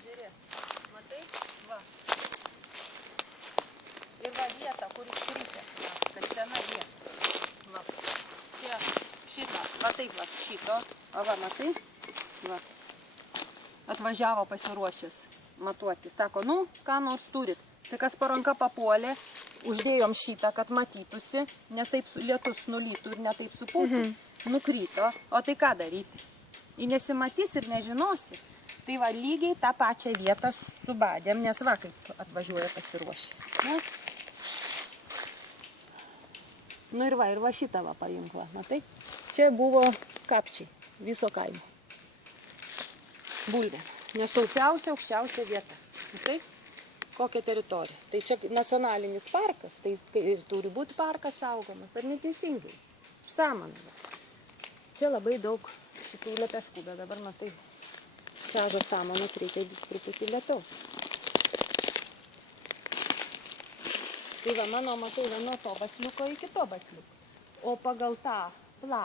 žiūrėk. Matai? Va. Ir va vieta, kur iškritė. Tai sena vieta. Va. Čia šitą. Va taip va šito. O va, matai? Va. Atvažiavo pasiruošęs matuotis. Sako, nu, ką nors turit. Tai kas po ranka papuolė, uždėjom šitą, kad matytųsi, ne taip lietus nulytų ir ne taip supūtų. Nukryto. O tai ką daryti? Ji nesimatys ir nežinosi. Tai va, lygiai tą pačią vietą subadėm, nes va, kaip atvažiuoja pasiruošę. Nu ir va šitą va paimk va, matai? Čia buvo kapčiai viso kaimo. Bulvė. Nes sausiausia, aukščiausia vieta. Matai? Kokia teritorija. Tai čia nacionalinis parkas, tai turi būti parkas saugomas, ar neteisingai. Sąmonė. Čia labai daug šitų lepeškų, bet dabar matai, čiažo sąmonas reikia truputį lėpiau. Tai va, mano, matai, nuo to basliuko iki to basliuko. O pagal tą planą